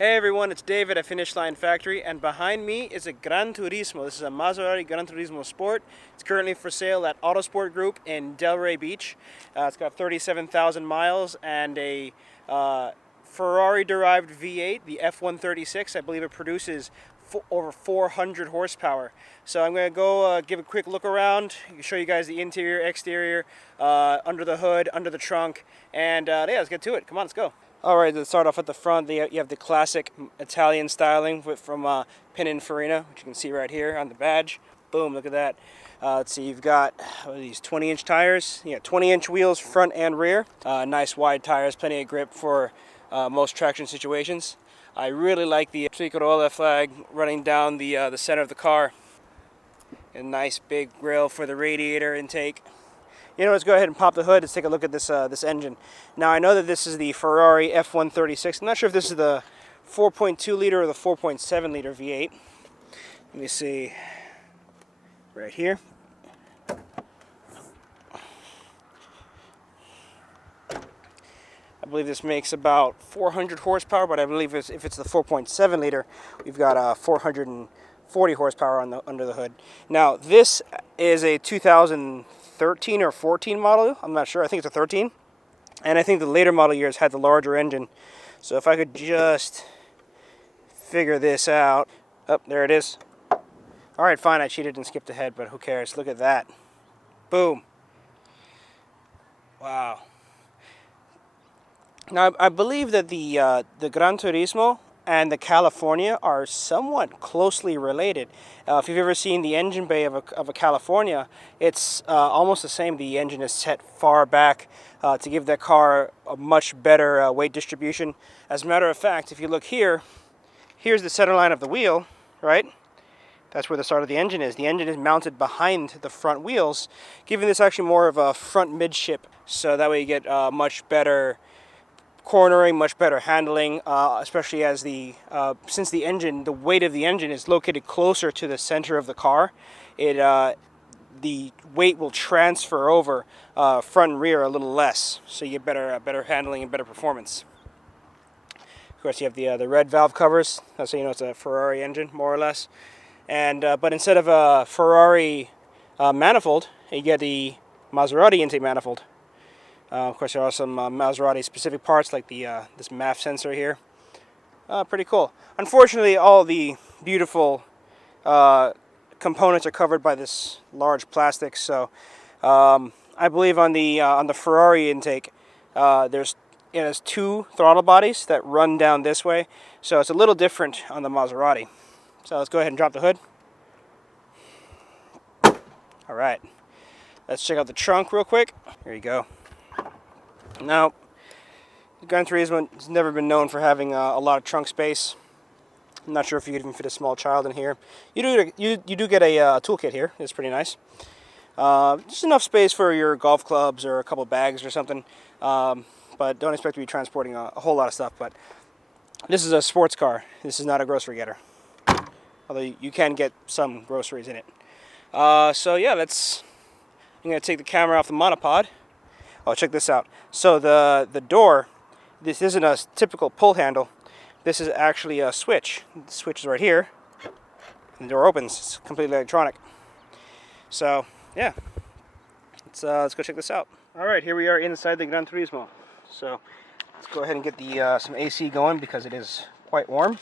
Hey everyone, it's David at Finish Line Factory, and behind me is a GranTurismo. This is a Maserati GranTurismo Sport. It's currently for sale at Autosport Group in Delray Beach. It's got 37,000 miles and a Ferrari-derived V8, the F136. I believe it produces over 400 horsepower. So I'm going to go give a quick look around, show you guys the interior, exterior, under the hood, under the trunk, and yeah, let's get to it. Come on, let's go. Alright, let's start off at the front. You have the classic Italian styling from Pininfarina, which you can see right here on the badge. Boom, look at that. Let's see, you've got these 20-inch tires. You got 20-inch wheels front and rear. Nice wide tires, plenty of grip for most traction situations. I really like the tricolore flag running down the center of the car. A nice big grill for the radiator intake. You know, let's go ahead and pop the hood. Let's take a look at this this engine. Now, I know that this is the Ferrari F136. I'm not sure if this is the 4.2 liter or the 4.7 liter V8. Let me see. Right here. I believe this makes about 400 horsepower, but I believe if it's the 4.7 liter, we've got 440 horsepower under the hood. Now, this is a 2013 or 14 model. I'm not sure. I think it's a 13. And I think the later model years had the larger engine. So if I could just figure this out. Oh, there it is. All right, fine. I cheated and skipped ahead, but who cares? Look at that. Boom. Wow. Now, I believe that the GranTurismo and the California are somewhat closely related. If you've ever seen the engine bay of a California, it's almost the same. The engine is set far back to give that car a much better weight distribution. As a matter of fact, if you look here, here's the center line of the wheel, right? That's where the start of the engine is. The engine is mounted behind the front wheels, giving this actually more of a front midship, so that way you get much better cornering, much better handling, especially as since the weight of the engine is located closer to the center of the car, the weight will transfer over front and rear a little less, so you get better handling and better performance. Of course, you have the red valve covers. That's how you know it's a Ferrari engine, more or less. And but instead of a Ferrari manifold, you get the Maserati intake manifold. Of course, there are some Maserati-specific parts, like this MAF sensor here. Pretty cool. Unfortunately, all the beautiful components are covered by this large plastic. So, I believe on the Ferrari intake, it has two throttle bodies that run down this way. So it's a little different on the Maserati. So let's go ahead and drop the hood. All right. Let's check out the trunk real quick. Here you go. Now, GranTurismo has never been known for having a lot of trunk space. I'm not sure if you could even fit a small child in here. You do get a toolkit here. It's pretty nice. Just enough space for your golf clubs or a couple bags or something. But don't expect to be transporting a whole lot of stuff. But this is a sports car. This is not a grocery getter. Although you can get some groceries in it. So yeah, I'm going to take the camera off the monopod. Oh, check this out. So the door, this isn't a typical pull handle. This is actually a switch. The switch is right here. And the door opens. It's completely electronic. So, yeah. Let's go check this out. All right, here we are inside the GranTurismo. So, let's go ahead and get some AC going because it is quite warm.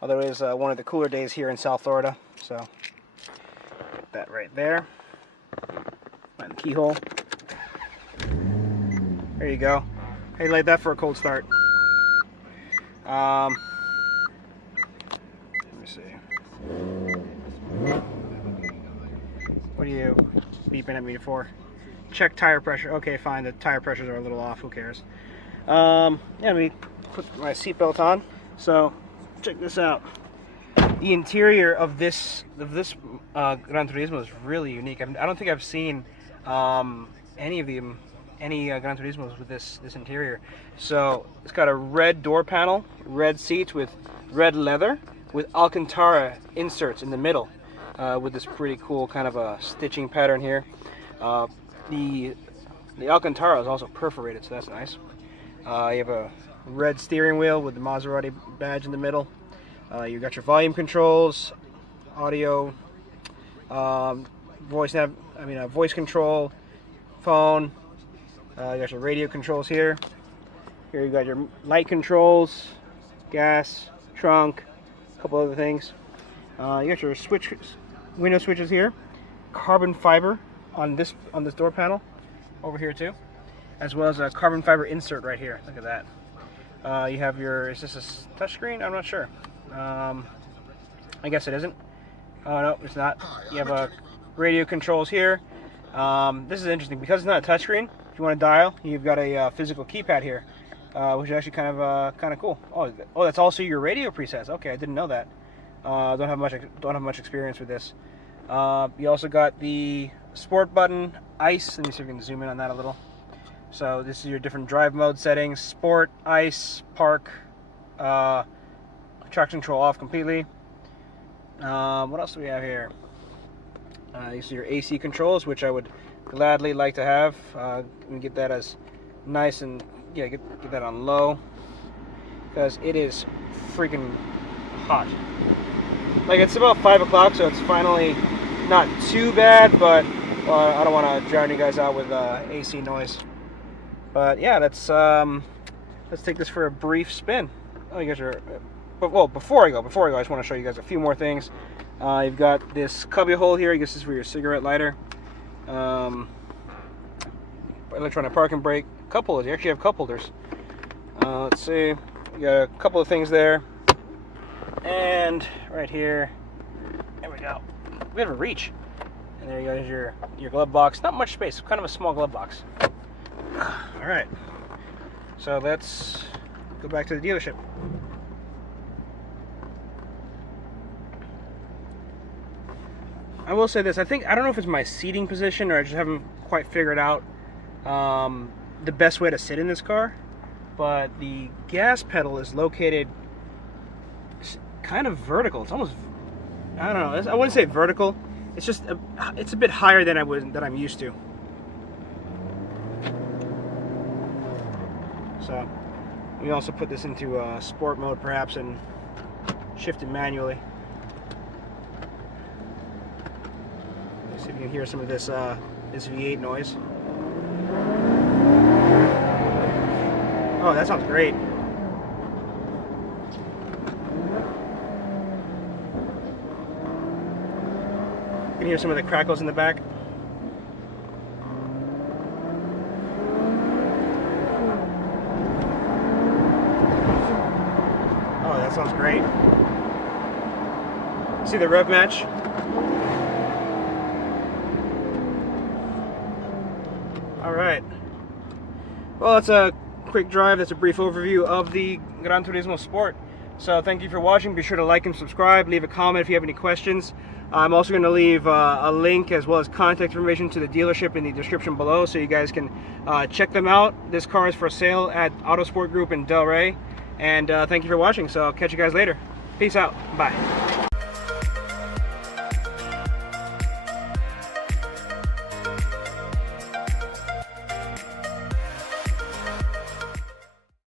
Although it is one of the cooler days here in South Florida. So, put that right there. Find the keyhole. There you go. How do you like that for a cold start? Let me see. What are you beeping at me for? Check tire pressure. Okay, fine. The tire pressures are a little off. Who cares? Yeah, let me put my seatbelt on. So, check this out. The interior of this GranTurismo is really unique. I don't think I've seen any GranTurismos with this interior. So it's got a red door panel, red seats with red leather, with Alcantara inserts in the middle, with this pretty cool kind of a stitching pattern here. The Alcantara is also perforated, so that's nice. You have a red steering wheel with the Maserati badge in the middle. You got your volume controls, audio, voice control, phone. You got your radio controls here. Here you got your light controls, gas, trunk, a couple other things. You got your window switches here, carbon fiber on this door panel over here too, as well as a carbon fiber insert right here. Look at that. You have your, is this a touchscreen? I'm not sure. I guess it isn't. Oh no, it's not. You have radio controls here. This is interesting because it's not a touchscreen. If you want to dial, you've got a physical keypad here, which is actually kind of cool. Oh, that's also your radio presets. Okay, I didn't know that. Don't have much experience with this. You also got the sport button, ice. Let me see if we can zoom in on that a little. So this is your different drive mode settings: sport, ice, park, traction control off completely. What else do we have here? These are your AC controls, which I would gladly like to have. And get that as nice and get that on low, because it is freaking hot. Like, it's about 5 o'clock, so it's finally not too bad, but I don't want to drown you guys out with AC noise. But yeah, let's take this for a brief spin. Oh, you guys are. But well, before I go, I just want to show you guys a few more things. You've got this cubby hole here. I guess this is for your cigarette lighter. Electronic parking brake. Cup holders. You actually have cup holders. Let's see. You got a couple of things there. And right here, there we go. We have a reach. And there you go, there's your glove box. Not much space, kind of a small glove box. All right. So let's go back to the dealership. I will say this, I don't know if it's my seating position or I just haven't quite figured out the best way to sit in this car, but the gas pedal is located kind of vertical. It's almost, I don't know, I wouldn't say vertical, it's just it's a bit higher than I'm used to. So we also put this into sport mode perhaps and shift it manually. See if you can hear some of this this V8 noise. Oh, that sounds great. You can hear some of the crackles in the back. Oh, that sounds great. See the rev match? Alright, well, that's a quick drive. That's a brief overview of the GranTurismo Sport. So thank you for watching. Be sure to like and subscribe. Leave a comment if you have any questions. I'm also going to leave a link as well as contact information to the dealership in the description below, so you guys can check them out. This car is for sale at Autosport Group in Delray. And thank you for watching. So I'll catch you guys later. Peace out. Bye.